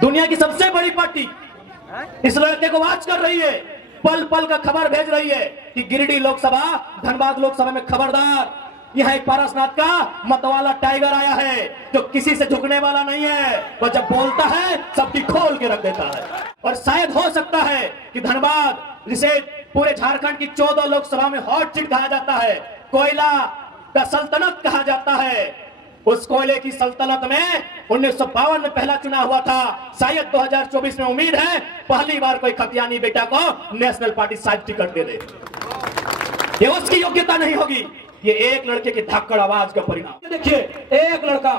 दुनिया की सबसे बड़ी पार्टी इस लड़के को वॉच कर रही है, पल पल का खबर भेज रही है कि गिरिडीह लोकसभा, धनबाद लोकसभा में खबरदार, यह एक पारसनाथ का मतवाला टाइगर आया है जो किसी से झुकने वाला नहीं है। वो जब बोलता है सबकी खोल के रख देता है। और शायद हो सकता है कि धनबाद, जिसे पूरे झारखंड की 14 लोकसभा में हॉट सीट कहा जाता है, कोयला का सल्तनत कहा जाता है, उस कोयले की सल्तनत में 1952 में पहला चुनाव हुआ था। शायद 2024 में उम्मीद है पहली बार कोई खतियानी बेटा को नेशनल पार्टी शायद टिकट दे दे। ये उसकी योग्यता नहीं होगी, ये एक लड़के की धाकड़ आवाज का परिणाम। देखिए, एक लड़का,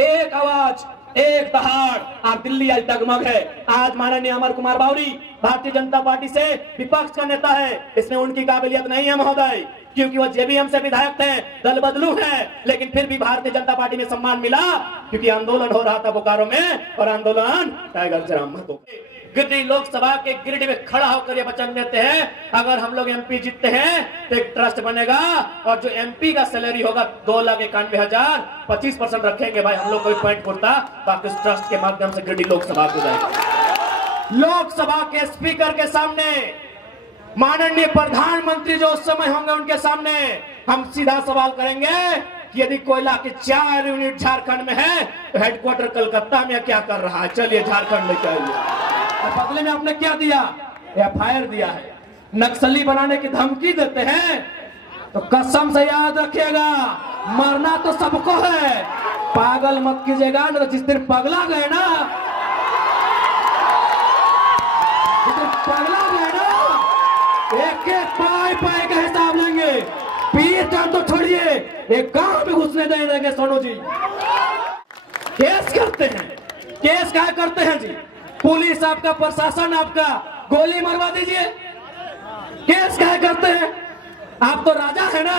एक आवाज, एक दहाड़, आप दिल्ली आज डगमग है। आज माननीय अमर कुमार बावरी भारतीय जनता पार्टी से विपक्ष का नेता है, इसमें उनकी काबिलियत नहीं है महोदय, क्योंकि वो जेबीएम से विधायक थे, दल बदलू है, लेकिन फिर भी भारतीय जनता पार्टी में सम्मान मिला क्योंकि आंदोलन हो रहा था बोकारो में, और आंदोलन टाइगर जराम महतो। गिरिडीह लोकसभा के गिरिडीह में खड़ा होकर ये वचन देते हैं, अगर हम लोग एमपी जीतते हैं तो एक ट्रस्ट बनेगा और जो एमपी का सैलरी होगा 2,91,000, 25% रखेंगे भाई हम लोग, कोई पॉइंट पुरता, बाकी उस ट्रस्ट के माध्यम से गिरिडीह लोकसभा को जाएगा। लोकसभा के स्पीकर के सामने, माननीय प्रधानमंत्री जो उस समय होंगे उनके सामने हम सीधा सवाल करेंगे कि यदि कोयला के 4 यूनिट झारखंड में है तो हेडक्वार्टर कलकत्ता में क्या कर रहा है? चलिए झारखंड लेके आइए। और बदले में आपने क्या दिया? एफआईआर दिया है, नक्सली बनाने की धमकी देते हैं। तो कसम से याद रखिएगा, मरना तो सबको है, पागल मत कीजिएगा, तो जिस दिन पगला गए ना, पगला गए ना, एक एक पाई पाई का हिसाब लेंगे। पीर तो छोड़िए, एक गांव में घुसने नहीं देंगे। सोनू जी केस करते हैं, केस क्या करते हैं जी? पुलिस आपका, प्रशासन आपका, गोली मरवा दीजिए, केस क्या करते हैं? आप तो राजा है ना,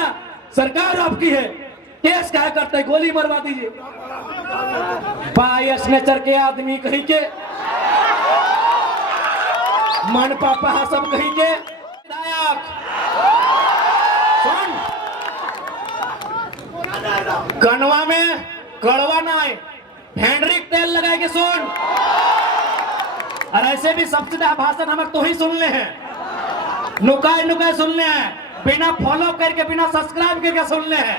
सरकार आपकी है, केस क्या करते हैं? गोली मरवा दीजिए। बायस नेचर के आदमी कहीं के, मन पापा सब कहीं के विधायक, सुन, कनवा में कड़वा ना है, फेंड्रिक तेल लगाए के सुन। और ऐसे भी सबसे ज्यादा भाषण हम तो ही सुनने हैं, नुकाए नुकाए सुनने हैं, बिना फॉलो करके, बिना सब्सक्राइब करके सुनने हैं।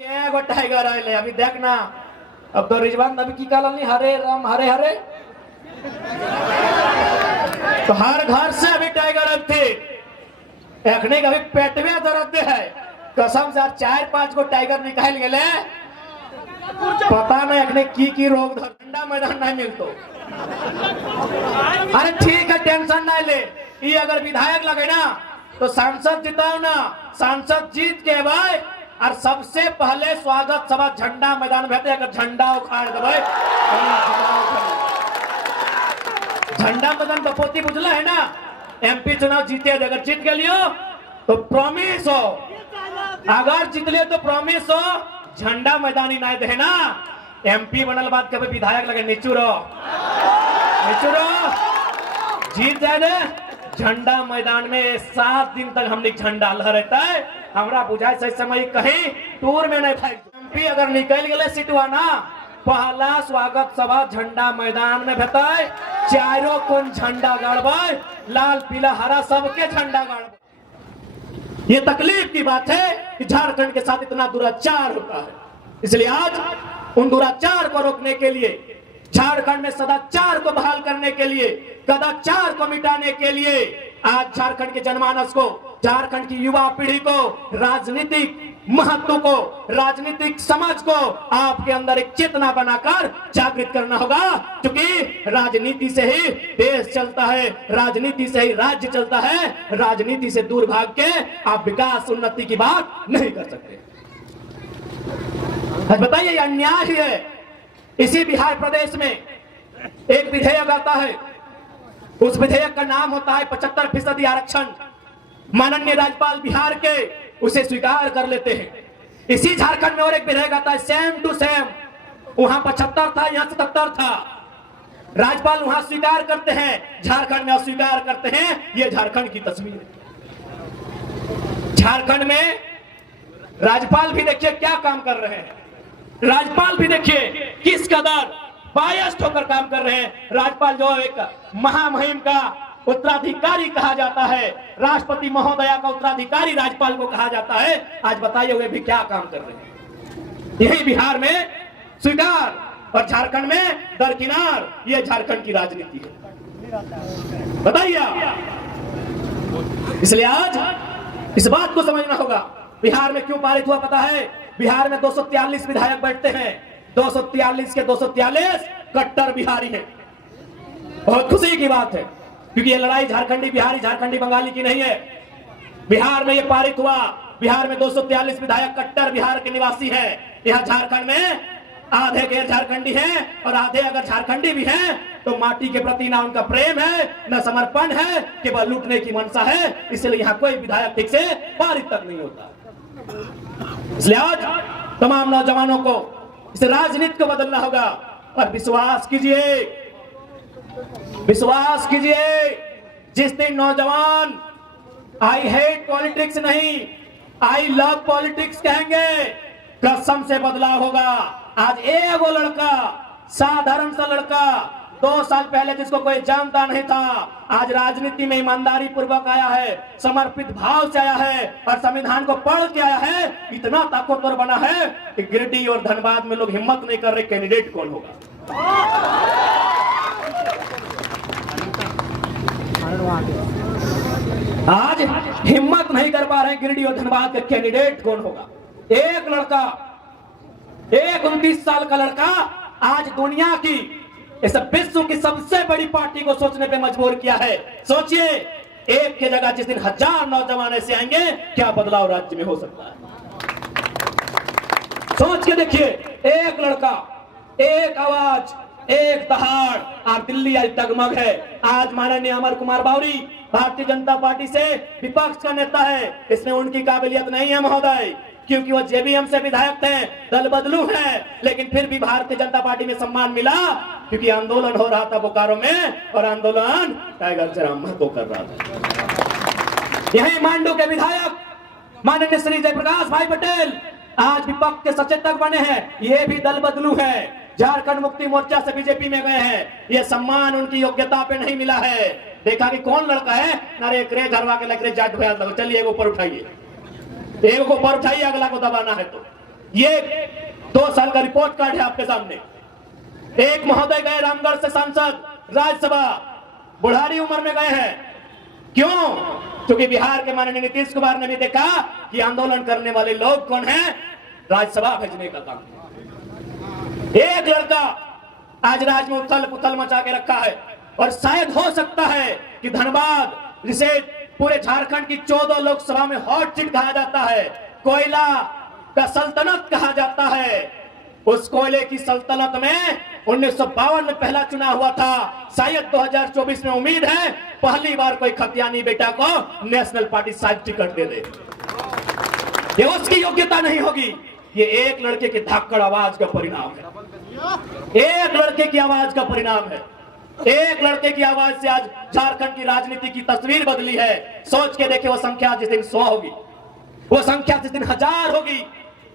ये वो टाइगर आए ले, अभी देखना, अब तो रिजवान नबी की काला नहीं, हरे राम हरे हरे, तो हर घर से अभी टाइगर अब थे। एखने का भी पेटवे दर्द है, कसम से 4-5 को टाइगर निकाल गए, पता नहीं एखने की रोग ठंडा मैदान नहीं मिलतो। अरे ठीक है, टेंशन नहीं ले, ये अगर विधायक लगे ना तो सांसद जिताओ ना, सांसद जीत के भाई, और सबसे पहले स्वागत सभा झंडा मैदान में, अगर झंडा उखाड़ दे भाई, झंडा मैदान बपोती बुझला है ना। एमपी चुनाव जीते, अगर जीत के लियो तो प्रॉमिस हो, अगर जीत लियो तो प्रॉमिस हो, झंडा मैदानी नहीं दे ना। एमपी बनल बाद कभी विधायक लगे निचुरो जीत जाए दे, झंडा मैदान में 7 दिन तक हमने झंडा लहराता है। हमरा बुझाए सही समय कहीं टूर में नहीं भाई, एमपी अगर निकल गए सीटवा ना, पहला स्वागत सभा झंडा मैदान में भेटाए, चारों कोन झंडा गाड़बाई, लाल पीला हरा सबके झंडा गाड़बाई। ये तकलीफ की बात है कि झारखंड के साथ इतना दुराचार होता है, इसलिए आज उन दुराचार को रोकने के लिए, झारखंड में सदाचार को बहाल करने के लिए, कदाचार को मिटाने के लिए आज झारखंड के जनमानस को, झारखंड की युवा पीढ़ी को, राजनीतिक महत्व को, राजनीतिक समझ को आपके अंदर एक चेतना बनाकर जागृत करना होगा, क्योंकि राजनीति से ही देश चलता है, राजनीति से ही राज्य चलता है। राजनीति से दूर भाग के आप विकास उन्नति की बात नहीं कर सकते। बताइए, ये अन्याय ही है। इसी बिहार प्रदेश में एक विधेयक आता है, उस विधेयक का नाम होता है 75% आरक्षण। माननीय राज्यपाल बिहार के उसे स्वीकार कर लेते हैं। इसी झारखंड में और एक विधेयक आता है, सेम टू सेम, वहां 75 था, यहां 77 था। राज्यपाल वहां स्वीकार करते हैं, झारखंड में अस्वीकार करते हैं। ये झारखंड की तस्वीर है। झारखंड में राज्यपाल भी देखिए क्या काम कर रहे हैं, राज्यपाल भी देखिए किस कदर बायस्ड होकर काम कर रहे हैं। राज्यपाल जो एक महामहिम का उत्तराधिकारी कहा जाता है, राष्ट्रपति महोदया का उत्तराधिकारी राज्यपाल को कहा जाता है, आज बताइए वे भी क्या काम कर रहे हैं। यही बिहार में स्वीकार और झारखंड में दरकिनार, ये झारखंड की राजनीति है। बताइए आप। इसलिए आज इस बात को समझना होगा, बिहार में क्यों पारित हुआ पता है? बिहार में 243 विधायक बैठते हैं, 243 के 243 कट्टर बिहारी हैं। बहुत खुशी की बात है, क्योंकि ये लड़ाई झारखंडी बिहारी, झारखंडी बंगाली की नहीं है। बिहार में ये पारित हुआ, बिहार में 243 विधायक कट्टर बिहार के निवासी हैं। यहाँ झारखंड में आधे गैर झारखंडी हैं और आधे अगर झारखंडी भी हैं तो माटी के प्रति ना उनका प्रेम है, न समर्पण है, केवल लूटने की मंशा है। इसलिए यहाँ कोई विधायक ठीक से पारित तक नहीं होता। इसलिए आज तमाम नौजवानों को इस राजनीति को बदलना होगा और विश्वास कीजिए, विश्वास कीजिए, जिस दिन नौजवान आई हेट पॉलिटिक्स नहीं, आई लव पॉलिटिक्स कहेंगे, कसम से बदलाव होगा। आज एक वो लड़का, साधारण सा लड़का, 2 साल पहले जिसको कोई जानता नहीं था, आज राजनीति में ईमानदारी पूर्वक आया है, समर्पित भाव से आया है और संविधान को पढ़ के आया है। इतना ताकतवर बना है कि गिरिडीह और धनबाद में लोग हिम्मत नहीं कर रहे कैंडिडेट कौन होगा। आज हिम्मत नहीं कर पा रहे गिरिडीह और धनबाद के कैंडिडेट कौन होगा। एक लड़का, एक 29 साल का लड़का आज दुनिया की, इस विश्व की सबसे बड़ी पार्टी को सोचने पे मजबूर किया है। सोचिए, एक की जगह जिस दिन 1000 नौजवान ऐसे आएंगे, क्या बदलाव राज्य में हो सकता है। सोच के देखिए, एक लड़का, एक आवाज, एक दहाड़। आप दिल्ली आज डगमग है। आज माननीय अमर कुमार बावरी भारतीय जनता पार्टी से विपक्ष का नेता है, इसमें उनकी काबिलियत नहीं है महोदय, क्योंकि वो जेबीएम से विधायक थे, दल बदलू है, लेकिन फिर भी भारतीय जनता पार्टी में सम्मान मिला क्योंकि आंदोलन हो रहा था बोकारो में और आंदोलन टाइगर जयराम महतो कर रहा था। यही मांडू के विधायक माननीय श्री जयप्रकाश भाई पटेल आज विपक्ष के सचेतक बने हैं, ये भी दल बदलू है, झारखंड मुक्ति मोर्चा से बीजेपी में गए हैं। ये सम्मान उनकी योग्यता पे नहीं मिला है। देखा कि कौन लड़का है, नारे करे घरवा के लग जाट भैया, चलिए ऊपर उठाइए, एक को ऊपर उठाइए, अगला को दबाना है। तो ये 2 साल का रिपोर्ट कार्ड है आपके सामने। एक महोदय गए रामगढ़ से सांसद राज्यसभा, बुढ़ारी उम्र में गए हैं। क्यों? क्योंकि बिहार के माननीय नीतीश कुमार ने भी देखा कि आंदोलन करने वाले लोग कौन हैं, राज्यसभा भेजने का काम। एक लड़का आज राज्य में उथल पुथल मचा के रखा है और शायद हो सकता है कि धनबाद, जिसे पूरे झारखंड की 14 लोकसभा में हॉट सीट कहा जाता है, कोयला का सल्तनत कहा जाता है, उस कोयले की सल्तनत में 1952 में पहला चुनाव हुआ था। शायद 2024 में उम्मीद है पहली बार कोई खतियानी बेटा को नेशनल पार्टी शायद टिकट दे दे। ये उसकी योग्यता नहीं होगी, ये एक लड़के की धाकड़ आवाज का परिणाम है, एक लड़के की आवाज का परिणाम है। एक लड़के की आवाज से आज झारखंड की राजनीति की तस्वीर बदली है। सोच के देखिए, वो संख्या जिस दिन 100 होगी, वो संख्या जिस दिन 1000 होगी,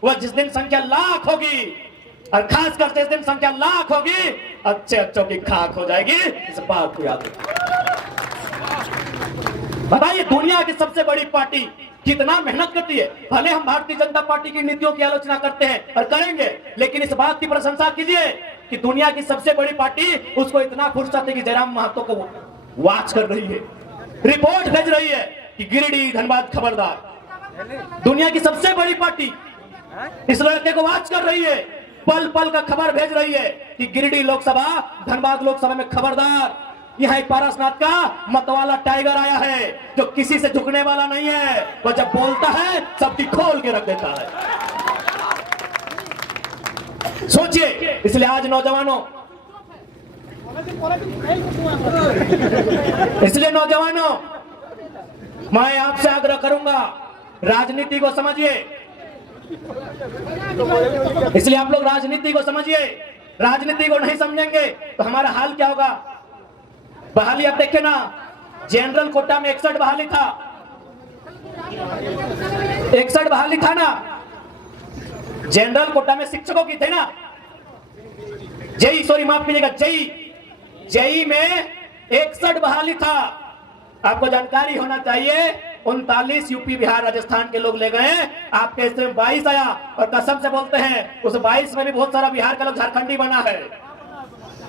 वो जिस दिन संख्या लाख होगी, और खासकर जिस दिन संख्या लाख होगी, अच्छे अच्छों की खाक हो जाएगी। इस बात को याद रखिए। बताइए, दुनिया की सबसे बड़ी पार्टी कितना मेहनत करती है। भले हम भारतीय जनता पार्टी की नीतियों की आलोचना करते हैं और करेंगे, लेकिन इस बात की प्रशंसा कीजिए कि दुनिया की सबसे बड़ी पार्टी, उसको इतना फुर्सत है कि जयराम महतो को वॉच कर रही है, रिपोर्ट भेज रही है कि गिरिडीह धनबाद खबरदार। दुनिया की सबसे बड़ी पार्टी इस लड़के को वॉच कर रही है, पल पल का खबर भेज रही है कि गिरिडीह लोकसभा, धनबाद लोकसभा में खबरदार। यहाँ एक पारसनाथ का मतवाला टाइगर आया है जो किसी से झुकने वाला नहीं है, वो जब बोलता है सबकी खोल के रख देता है। सोचिए, इसलिए आज नौजवानों, मैं आपसे आग्रह करूंगा, राजनीति को समझिए। इसलिए आप लोग राजनीति को समझिए। राजनीति को नहीं समझेंगे तो हमारा हाल क्या होगा। बहाली आप देखे ना, जनरल कोटा में 61 बहाली था, 61 बहाली था ना, जनरल कोटा में शिक्षकों की थे ना। जेई, सॉरी माफ कीजिएगा, जेई में 61 बहाली था। आपको जानकारी होना चाहिए 39 यूपी बिहार राजस्थान के लोग ले गए, आपके हिस्से में 22 आया। और कसम से बोलते हैं उस 22 में भी बहुत सारा बिहार का लोग झारखंडी बना है।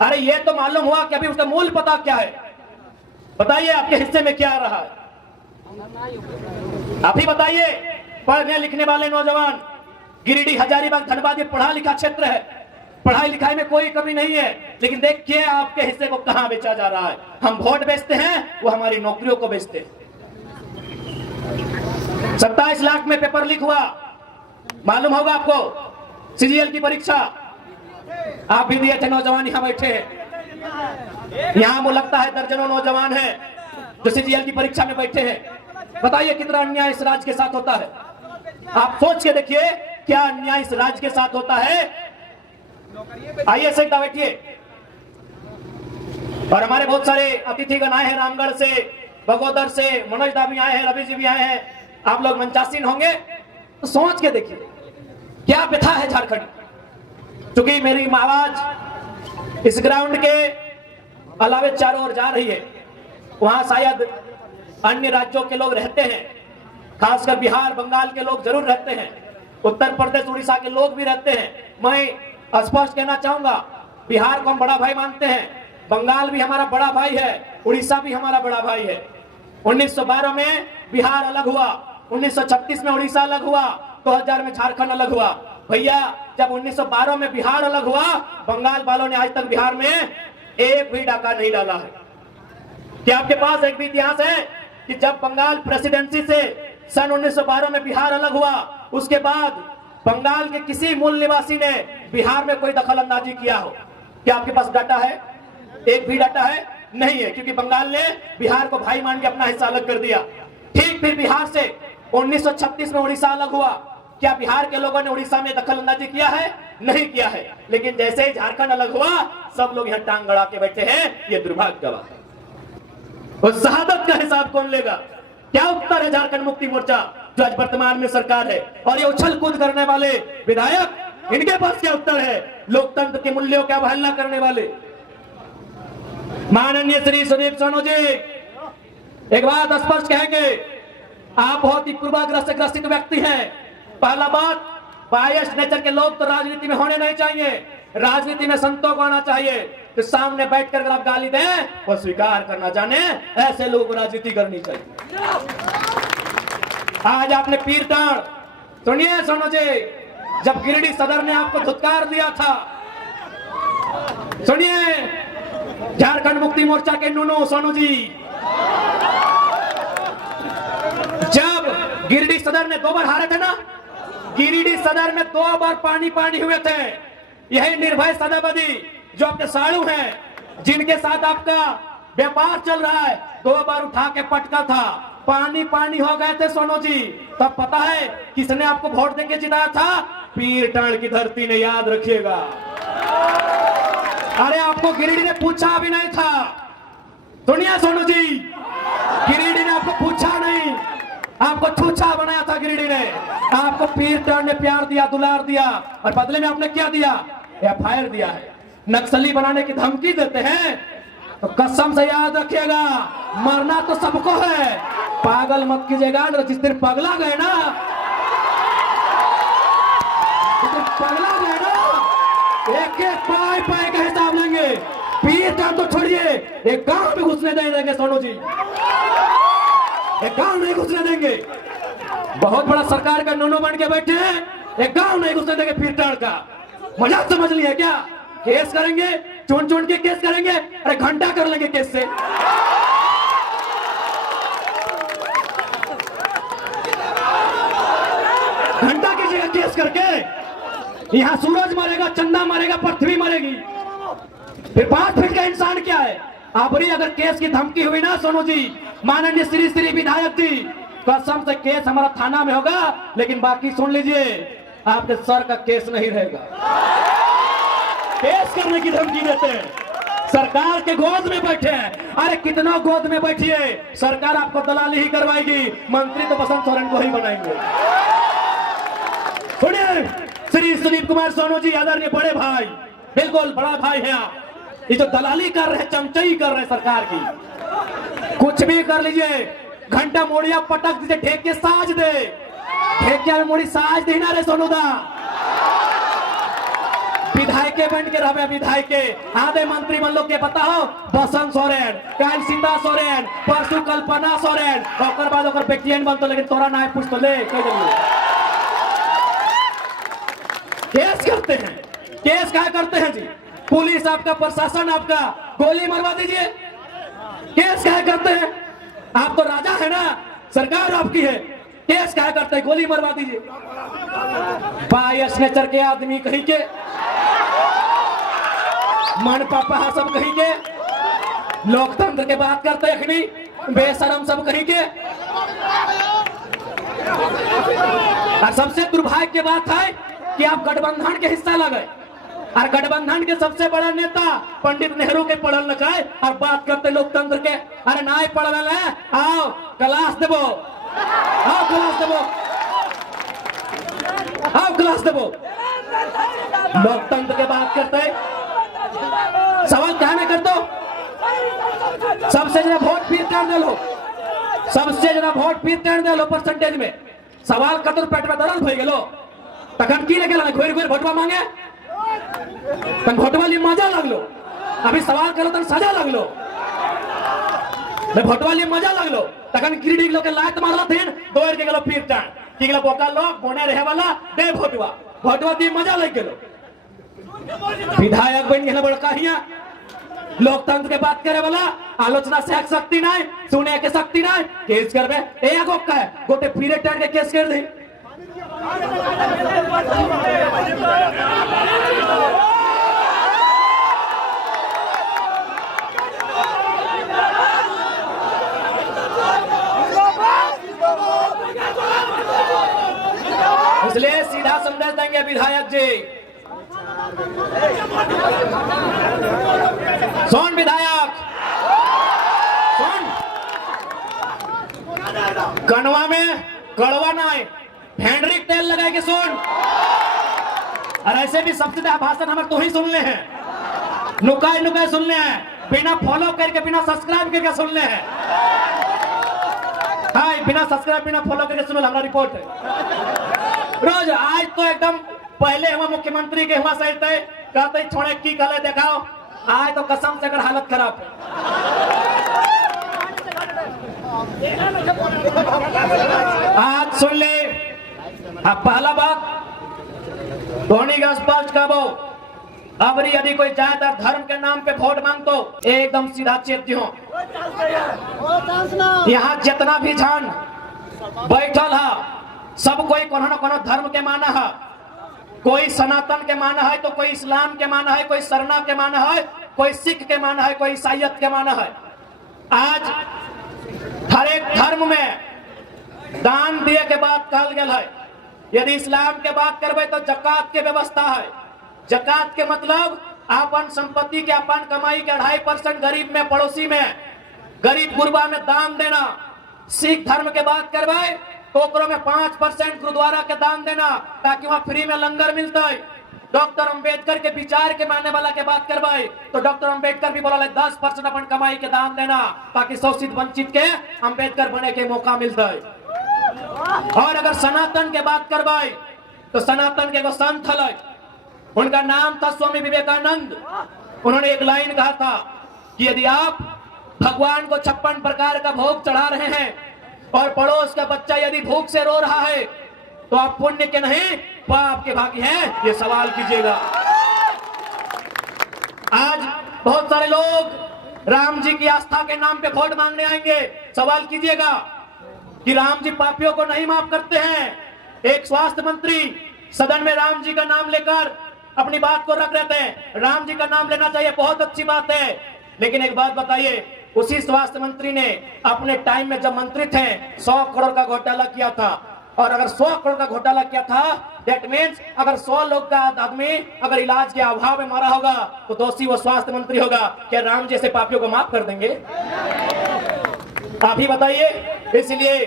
अरे ये तो मालूम हुआ कि अभी उसका मूल पता क्या है? बताइए आपके हिस्से में क्या आ रहा है, आप ही बताइए। पढ़ने लिखने वाले नौजवान, गिरिडीह, हजारीबाग, धनबाद ये पढ़ा लिखा क्षेत्र है, पढ़ाई लिखाई में कोई कमी नहीं है, लेकिन देखिए आपके हिस्से को कहां बेचा जा रहा है। हम वोट बेचते हैं, वो हमारी नौकरियों को बेचते हैं। 27 लाख में पेपर लीक हुआ, मालूम होगा आपको। सीजीएल की परीक्षा आप भी दिए थे, नौजवान यहां बैठे हैं। यहां वो लगता है दर्जनों नौजवान हैं जो सीजीएल की परीक्षा में बैठे हैं। बताइए कितना अन्याय इस राज्य के साथ होता है। आप सोच के देखिए क्या अन्याय इस राज्य के साथ होता है। आइए सीधा बैठिए। और हमारे बहुत सारे अतिथिगण आए हैं, रामगढ़ से, बगोदर से, मनोज दा भी आए हैं, रवि जी भी आए हैं। आप लोग मंचासीन होंगे तो सोच के देखिए क्या व्यथा है झारखंड। क्योंकि मेरी आवाज इस ग्राउंड के अलावे चारों ओर जा रही है, वहां शायद अन्य राज्यों के लोग रहते हैं, खासकर बिहार बंगाल के लोग जरूर रहते हैं, उत्तर प्रदेश उड़ीसा के लोग भी रहते हैं। मैं स्पष्ट कहना चाहूंगा, बिहार को हम बड़ा भाई मानते हैं, बंगाल भी हमारा बड़ा भाई है, उड़ीसा भी हमारा बड़ा भाई है। 1912 में बिहार अलग हुआ, 1936 में उड़ीसा अलग हुआ, 2000 में झारखंड अलग हुआ। भैया जब 1912 में बिहार अलग हुआ, बंगाल वालों ने आज तक बिहार में एक भी डाका नहीं डाला है। क्या आपके पास एक भी इतिहास है कि जब बंगाल प्रेसिडेंसी से सन 1912 में बिहार अलग हुआ, उसके बाद बंगाल के किसी मूल निवासी ने बिहार में कोई दखल अंदाजी किया हो? क्या आपके पास डाटा है? एक भी डाटा है? नहीं है, क्योंकि बंगाल ने बिहार को भाई मान के अपना हिस्सा अलग कर दिया। ठीक फिर बिहार से 1936 में उड़ीसा अलग हुआ, क्या बिहार के लोगों ने उड़ीसा में दखल अंदाजी किया है? नहीं किया है। लेकिन जैसे ही झारखंड अलग हुआ, सब लोग यहाँ टांग गड़ा के बैठे हैं। ये दुर्भाग्य का बात है। उस शहादत का हिसाब कौन लेगा? क्या उत्तर है झारखंड मुक्ति मोर्चा जो आज वर्तमान में सरकार है, और ये उछल कूद करने वाले विधायक, इनके पास क्या उत्तर है? लोकतंत्र के मूल्यों की अवहेलना करने वाले माननीय श्री सुदीप सोनू जी एक बात स्पष्ट कहेंगे, आप बहुत ही पूर्वाग्रह से ग्रसित व्यक्ति हैं। पहला बात, बायस नेचर के लोग तो राजनीति में होने नहीं चाहिए, राजनीति में संतों को आना चाहिए। तो सामने बैठकर अगर आप गाली दें, वो स्वीकार करना जाने, ऐसे लोगों को राजनीति करनी चाहिए। आज आपने पीर टाण, सुनिए सोनू जी, जब गिरिडीह सदर ने आपको धुतकार दिया था, सुनिए झारखंड मुक्ति मोर्चा के नूनू सोनू जी, जब गिरिडीह सदर ने 2 बार हारे थे ना, गिरिडीह सदर में 2 बार पानी पानी हुए थे। यही निर्भय सदाबदी जो आपके साड़ू हैं, जिनके साथ आपका व्यापार चल रहा है, 2 बार उठा के पटका था, पानी पानी हो गए थे सोनू जी। तब पता है किसने आपको वोट देके जिताया था? पीर टाण की धरती ने, याद रखिएगा। अरे आपको गिरिडीह ने पूछा भी नहीं था, सुनिए सोनू जी, गिरिडीह ने आपको पूछा नहीं, आपको छूछा बनाया था गिरिडीह ने। आपको पीर टाण ने प्यार दिया, दुलार दिया, और बदले में आपने क्या दिया? एफआईआर दिया है। नक्सली बनाने की धमकी देते हैं, तो कसम से याद रखिएगा, मरना तो सबको है, पागल मत कीजिएगा। जिस दिन पगला गए ना, पगला गए ना, एक एक पाए पाए का हिसाब लेंगे। पीर टाण तो छोड़िए, एक गांव में घुसने नहीं देंगे सोनू जी, एक गांव नहीं घुसने देंगे। बहुत बड़ा सरकार का नूनू बन के बैठे हैं, एक गांव नहीं घुसने देंगे पीर टाण का। मजाक समझ लिया क्या? केस करेंगे, चुन चुन के केस करेंगे, अरे घंटा कर लेंगे केस से। घंटा कीजिएगा केस करके। यहाँ सूरज मरेगा, चंदा मरेगा, पृथ्वी मरेगी, फिर 5 फीट का इंसान क्या है? आपरी अगर केस की धमकी हुई ना सोनू जी, माननीय श्री विधायक जी, कसम से केस हमारा थाना में होगा, लेकिन बाकी सुन लीजिए, आपके सर का केस नहीं रहेगा। केस करने की धमकी देते हैं, सरकार के गोद में बैठे हैं। अरे कितना गोद में बैठिए, सरकार आपको दलाली ही करवाएगी, मंत्री तो बसंत सोरेन को ही बनाएंगे। सुनिए श्री सुदीप कुमार सोनू जी, आदरणीय बड़े भाई, बिल्कुल बड़ा भाई है आप। ये जो दलाली कर रहे हैं, चमचई कर रहे हैं सरकार की, कुछ भी कर लीजिए, घंटा मोड़िया पटक दीजिए, ढेके साज दे, ढेकिया में मोड़ी साज दे ना रे सोनूदा। विधायके बन के रहे विधायके, आधे मंत्री बन लोग के बताओ, बसंत सोरेन, काल सिंधा सोरेन, परसू कल्पना सोरेन, और बाद ओकर बेटियन बनतो, लेकिन तोरा ना पूछ तो ले कह दिए। केस करते हैं, केस क्या करते हैं जी? पुलिस आपका, प्रशासन आपका, गोली मरवा दीजिए, केस क्या करते हैं? आप तो राजा है ना, सरकार आपकी है, केस क्या करते हैं? गोली मरवा दीजिए। बायस नेचर के आदमी कहीं के, मन पापा सब कहीं के, लोकतंत्र के बात करते हैं, बेशरम सब कहीं के। और सबसे दुर्भाग्य की बात है कि आप गठबंधन के हिस्सा लगे, और गठबंधन के सबसे बड़ा नेता पंडित नेहरू के पढ़ल लिखा है, और बात करते लोकतंत्र के। अरे ना पढ़वे, आओ क्लास देवो, आओ क्लास देवो, आओ क्लास देवो। लोकतंत्र के बात करते, सवाल क्या ना कर दो। सबसे ज्यादा वोट फिर कर दे लो, सबसे ज्यादा वोट फिर कर दे लो परसेंटेज में। सवाल कतुर पेट में दर्द हो गेलो, तखन की लगे घोर घोर भोटवा मांगे, तन भोटवा लिए मजा लगलो। अभी सवाल करो तन सजा लगलो, भोटवा लिए मजा लगलो, तखन गिरिडीह लोग के लात मारला थे, दौड़ के गेलो फिर टाण की गेलो बोका लोग बोने रहे वाला दे भोटवा, भोटवा दी मजा लग गेलो। विधायक बन गेलो बड़का हिया, लोकतंत्र के बात करे वाला, आलोचना से शक्ति नहीं, सुने के शक्ति नहीं, केस करबे एगो का है, गोटे फिरे टाण के केस कर दे। इसलिए सीधा संदेश देंगे विधायक जी, सुन विधायक सुन, कनवा में कड़वा ना है, फेंड्रिक तेल लगा के सुन। और ऐसे भी सबसे ज्यादा भाषण हमारे तो ही सुनने हैं, नुकाए नुकाए सुनने हैं, बिना फॉलो करके बिना सब्सक्राइब करके सुनने हैं। हाँ, बिना सब्सक्राइब बिना फॉलो करके सुनो, हमारा रिपोर्ट है रोज। आज तो एकदम पहले हम मुख्यमंत्री के हुआ सही थे, कहते छोड़े की कले दिखाओ, आज तो कसम से अगर हालत खराब है। आज सुन ले, अब पहला बात धोनी का स्पष्ट कहो, अब यदि कोई जात और धर्म के नाम पे वोट मांग तो एकदम सीधा चेत हो। यहाँ जितना भी जन बैठल है, सब कोई कोनो न कोनो धर्म के माना है, कोई सनातन के माना है, तो कोई इस्लाम के माना है, कोई सरना के माना है, कोई सिख के माना है, कोई ईसाइयत के माना है। आज हर एक धर्म में दान दिए के बात कहल गया है। यदि इस्लाम के बात करबे तो जकात के व्यवस्था है। जकात के मतलब अपन संपत्ति के अपन कमाई के 2.5% गरीब में, पड़ोसी में, गरीब गुरबा में दान देना। सिख धर्म के बात करबे तो में 5% गुरुद्वारा के दान देना, ताकि वहां फ्री में लंगर मिलता है। डॉक्टर अंबेडकर के विचार के मानने वाला के बात करवाए तो डॉक्टर अंबेडकर भी बोला 10% अपन कमाई के दान देना, ताकि शोषित वंचित के अंबेडकर बने के मौका मिलता है। और अगर सनातन के बात करवाए तो सनातन के एगो संत है, उनका नाम था स्वामी विवेकानंद। उन्होंने एक लाइन कहा था कि यदि आप भगवान को 56 प्रकार का भोग चढ़ा रहे हैं और पड़ोस का बच्चा यदि भूख से रो रहा है तो आप पुण्य के नहीं पाप के भागी हैं, ये सवाल कीजिएगा। आज बहुत सारे लोग राम जी की आस्था के नाम पे वोट मांगने आएंगे, सवाल कीजिएगा कि राम जी पापियों को नहीं माफ करते हैं। एक स्वास्थ्य मंत्री सदन में राम जी का नाम लेकर अपनी बात को रख रहे थे। राम जी का नाम लेना चाहिए, बहुत अच्छी बात है, लेकिन एक बात बताइए, उसी स्वास्थ्य मंत्री ने अपने टाइम में जब मंत्री थे 100 करोड़ का घोटाला किया था। और अगर 100 करोड़ का घोटाला किया था, दैट मीन्स अगर 100 लोग का आदमी अगर इलाज के अभाव में मारा होगा तो दोषी वो स्वास्थ्य मंत्री होगा। क्या राम जैसे पापियों को माफ कर देंगे? आप ही बताइए। इसलिए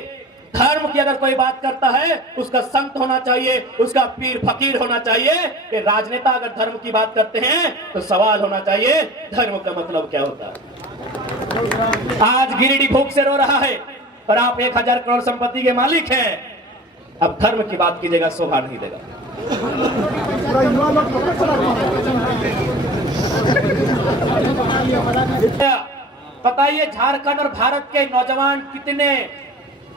धर्म की अगर कोई बात करता है उसका संत होना चाहिए, उसका पीर फकीर होना चाहिए। कि राजनेता अगर धर्म की बात करते हैं तो सवाल होना चाहिए धर्म का मतलब क्या होता है। आज गिरिडीह भूख से रो रहा है और आप 1000 करोड़ संपत्ति के मालिक हैं। अब धर्म की बात कीजिएगा, शोभा नहीं देगा। बताइए झारखंड और भारत के नौजवान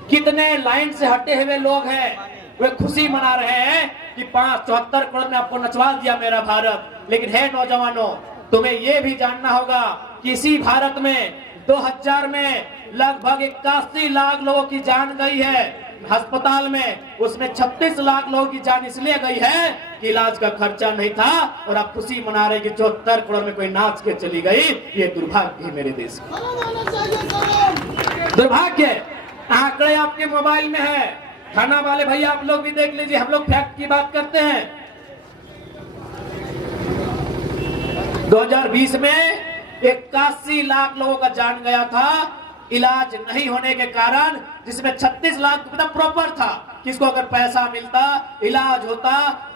कितने लाइन से हटे हुए लोग हैं। वे खुशी मना रहे हैं कि 74 करोड़ में आपको नचवा दिया मेरा भारत। लेकिन है नौजवानों, तुम्हें यह भी जानना होगा कि इसी भारत में 2000 में लगभग 81 लाख लोगों की जान गई है अस्पताल में। उसमें 36 लाख लोगों की जान इसलिए गई है कि इलाज का खर्चा नहीं था, और आप खुशी मना रहे कि 74 करोड़ में कोई नाच के चली गई। ये दुर्भाग्य है मेरे देश का, दुर्भाग्य। आंकड़े आपके मोबाइल में है, थाना वाले भैया आप लोग भी देख लीजिए। हम लोग फैक्ट की बात करते हैं। 2020 में 81 लाख लोगों का जान गया था इलाज नहीं होने के कारण, जिसमें 36 लाख मतलब प्रॉपर था। किसको अगर पैसा मिलता, इलाज होता,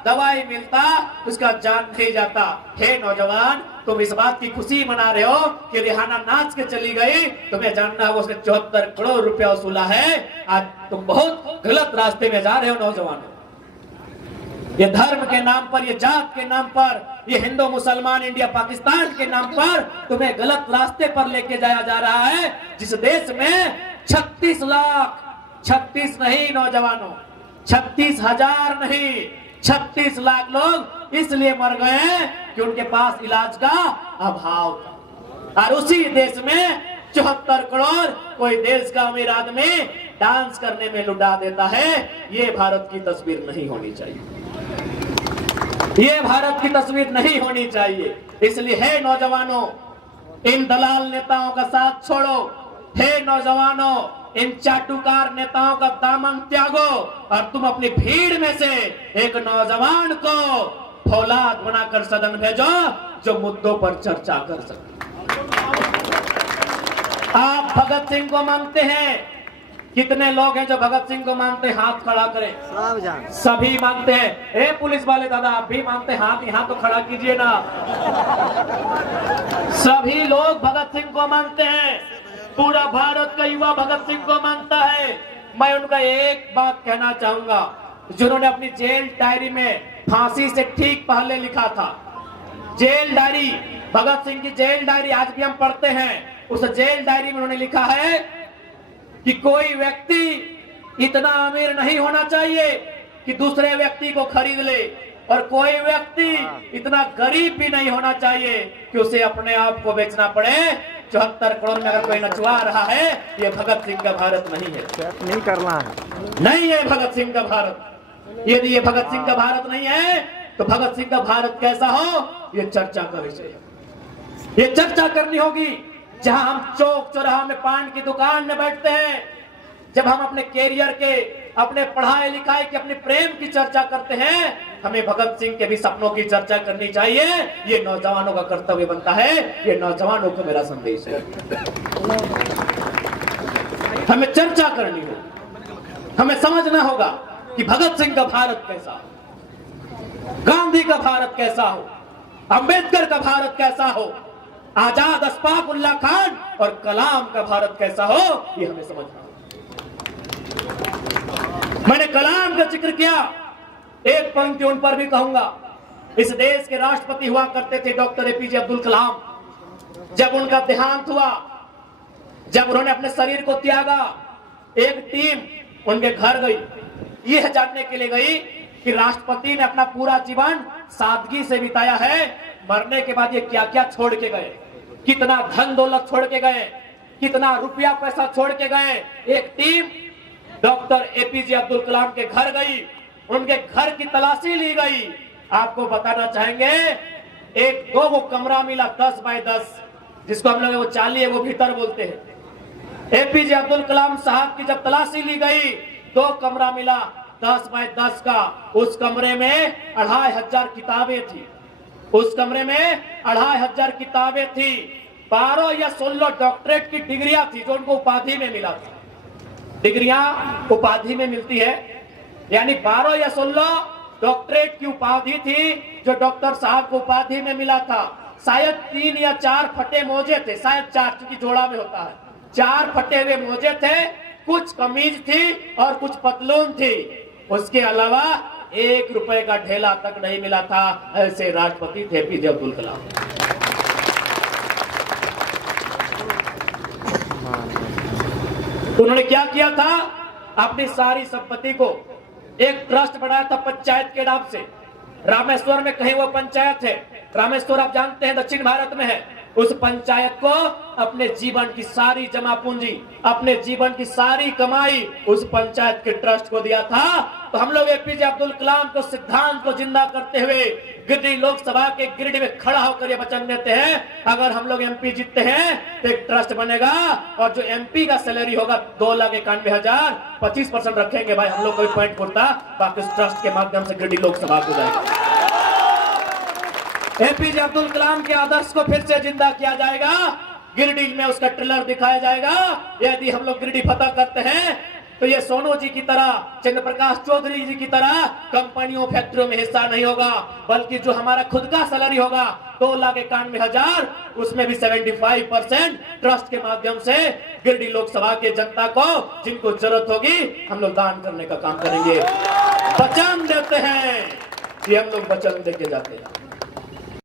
दवाई मिलता, उसका जान नहीं जाता। हे नौजवान, तुम इस बात की खुशी मना रहे हो कि रिहाना नाच के चली गई। तुम्हें जानना है उसने 74 करोड़ रुपया वसूला है। आज तुम बहुत गलत रास्ते में जा रहे हो नौजवानों। ये धर्म के नाम पर, ये जात के नाम पर, ये हिंदू मुसलमान इंडिया पाकिस्तान के नाम पर तुम्हें गलत रास्ते पर लेके जाया जा रहा है। जिस देश में 36 लाख, 36 नहीं नौजवानों, 36,000 नहीं, 36 लाख लोग इसलिए मर गए कि उनके पास इलाज का अभाव था। और उसी देश में 74 करोड़ कोई देश का अमीर आदमी डांस करने में लुटा देता है। ये भारत की तस्वीर नहीं होनी चाहिए, ये भारत की तस्वीर नहीं होनी चाहिए। इसलिए हे नौजवानों, इन दलाल नेताओं का साथ छोड़ो। हे नौजवानों, इन चाटुकार नेताओं का दामन त्यागो और तुम अपनी भीड़ में से एक नौजवान को फौलाद बनाकर सदन भेजो जो मुद्दों पर चर्चा कर सके। आप भगत सिंह को मानते हैं? कितने लोग हैं जो भगत सिंह को मानते हैं? हाथ खड़ा करें। सभी मानते हैं। ए पुलिस वाले दादा, आप भी मानते हैं? हाथ यहाँ तो खड़ा कीजिए ना। सभी लोग भगत सिंह को मानते हैं। पूरा भारत का युवा भगत सिंह को मानता है। मैं उनका एक बात कहना चाहूंगा, जिन्होंने अपनी जेल डायरी में फांसी से ठीक पहले लिखा था, जेल डायरी, भगत सिंह की जेल डायरी आज भी हम पढ़ते हैं। उस जेल डायरी में उन्होंने लिखा है कि कोई व्यक्ति इतना अमीर नहीं होना चाहिए कि दूसरे व्यक्ति को खरीद ले, और कोई व्यक्ति इतना गरीब भी नहीं होना चाहिए कि उसे अपने आप को बेचना पड़े। 74 करोड़ में अगर कोई नचवा रहा है, ये भगत सिंह का भारत नहीं है। नहीं करना है, नहीं है भगत सिंह का भारत। यदि ये भगत सिंह का भारत नहीं है तो भगत सिंह का भारत कैसा हो, ये चर्चा का विषय है। ये चर्चा करनी होगी। जहां हम चौक चौराहा में पान की दुकान में बैठते हैं, जब हम अपने कैरियर के, अपने पढ़ाई लिखाई के, अपने प्रेम की चर्चा करते हैं, हमें भगत सिंह के भी सपनों की चर्चा करनी चाहिए। ये नौजवानों का कर्तव्य बनता है। ये नौजवानों को मेरा संदेश है। हमें चर्चा करनी होगी, हमें समझना होगा कि भगत सिंह का भारत कैसा हो, गांधी का भारत कैसा हो, अंबेडकर का भारत कैसा हो, आजाद अशफाक उल्लाह खान और कलाम का भारत कैसा हो, ये हमें समझना होगा। मैंने कलाम का जिक्र किया, एक पंक्ति उन पर भी कहूंगा। इस देश के राष्ट्रपति हुआ करते थे डॉक्टर एपीजे अब्दुल कलाम। जब उनका देहांत हुआ, जब उन्होंने अपने शरीर को त्यागा, एक टीम उनके घर गई, यह जानने के लिए गई कि राष्ट्रपति ने अपना पूरा जीवन सादगी से बिताया है, मरने के बाद ये क्या क्या छोड़ के गए, कितना धन दौलत छोड़ के गए, कितना रुपया पैसा छोड़ के गए। एक team doctor APJ Abdul Kalam के घर गई, उनके घर की तलाशी ली गई। आपको बताना चाहेंगे, एक दो वो कमरा मिला 10 बाय 10, जिसको हम लोग वो चाली है वो भीतर बोलते हैं। एपीजे अब्दुल कलाम साहब की जब तलाशी ली गई, 2 कमरा मिला 10 बाय 10 का। उस कमरे में 2500 किताबें थी। उस कमरे में 2500 किताबें थी। 12 या 16 डॉक्टरेट की डिग्रियां थी जो उनको उपाधि में मिला था। डिग्रियां उपाधि में मिलती है, यानी 12 या 16 डॉक्टरेट की उपाधि थी जो डॉक्टर साहब को उपाधि में मिला था। शायद 3 या 4 फटे मोजे थे, शायद 4, क्योंकि जोड़ा में होता है। 4 फटे हुए मोजे थे, कुछ कमीज थी और कुछ पतलून थी। उसके अलावा 1 रुपए का ढेला तक नहीं मिला था। ऐसे राष्ट्रपति थे एपीजे अब्दुल कलाम। उन्होंने क्या किया था? अपनी सारी संपत्ति को एक ट्रस्ट बनाया था पंचायत के नाम से। रामेश्वर में कहीं वो पंचायत है, रामेश्वर आप जानते हैं दक्षिण भारत में है। उस पंचायत को अपने जीवन की सारी जमा पूंजी, अपने जीवन की सारी कमाई उस पंचायत के ट्रस्ट को दिया था। तो हम लोग एपीजे अब्दुल कलाम को सिद्धांत को जिंदा करते हुए गिरिडीह लोकसभा के गिरिडीह में खड़ा होकर ये वचन देते हैं, अगर हम लोग एमपी जीतते हैं तो एक ट्रस्ट बनेगा और जो एमपी का सैलरी होगा 2,91,000, 25% रखेंगे भाई हम लोग कोई पॉइंट पुरता, बाकी उस ट्रस्ट के माध्यम से गिरिडीह लोकसभा को जाएगा। एपीजे अब्दुल कलाम के आदर्श को फिर से जिंदा किया जाएगा, गिरिडीह में उसका ट्रेलर दिखाया जाएगा। यदि हम लोग गिरिडीह फतह करते हैं तो ये सोनू जी की तरह, चंद्र प्रकाश चौधरी जी की तरह कंपनियों फैक्ट्रियों में हिस्सा नहीं होगा, बल्कि जो हमारा खुद का सैलरी होगा 2,91,000, उसमें भी 75% ट्रस्ट के माध्यम से गिरिडीह लोकसभा के जनता को जिनको जरूरत होगी हम लोग दान करने का काम करेंगे। वचन देते हैं कि हम लोग वचन देके जाते हैं।